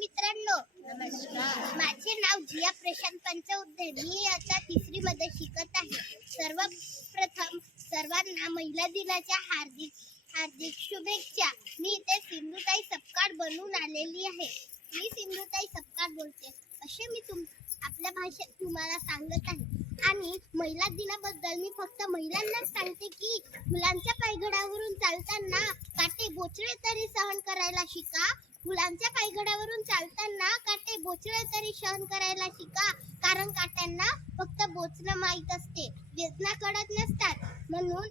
मित्रांनो नमस्कार माझे नाव जिया प्रशांत पंचउद्धे मी आता तिसरी मध्ये शिकत आहे. सर्वप्रथम सर्वांना महिला दिनाच्या हार्दिक हार्दिक शुभेच्छा. मी इथे सिंधुताई सपकाळ बनून आलेली आहे. मी सिंधुताई सपकाळ बोलते. असे मी तुम आपल्या भाषेत तुम्हाला सांगत आहे. आणि महिला दिनाबद्दल मी फक्त महिलांनाच सांगते की मुलांच्या पायघडावरून चालताना काटे बोचळे तरी सहन करायला शिका. फुलांच्या पायघड्यावरून चालताना काटे बोचळे तरी सहन करायला शिका. कारण काट्यांना फक्त बोचणं माहीत असते. वेदना कळत नसतात. म्हणून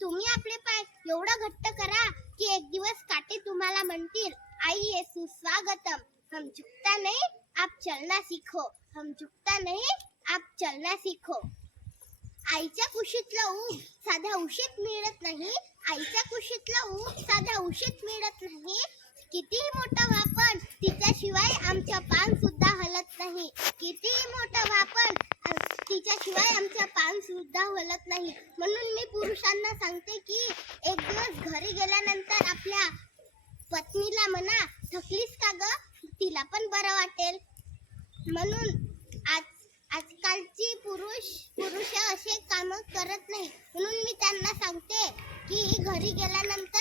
तुम्ही आपले पाय एवढं घट्ट करा की एक दिवस काटे तुम्हाला म्हणतील आई ये सुस्वागतम हम झुकता नहीं आप चलना सीखो. हम झुकता नहीं आप चलना सीखो. आईच्या कुशीतलं ऊब साध्या उशीत मिळत नाही. आईच्या कुशीतलं ऊब साध्या उशीत मिळत नाही. आमचं पान सुद्धा हलत नाही. किती मोठं वापर तिच्याशिवाय आमचं पान सुद्धा हलत नाही. म्हणून मी पुरुषांना सांगते की एक दिवस घरी गेल्यानंतर आपल्या पत्नीला म्हणा थकलीस का ग? तिला पण बरं वाटेल. म्हणून आज आजकालची पुरुष पुरुष असे काम करत नाही. म्हणून मी त्यांना सांगते की घरी गेल्यानंतर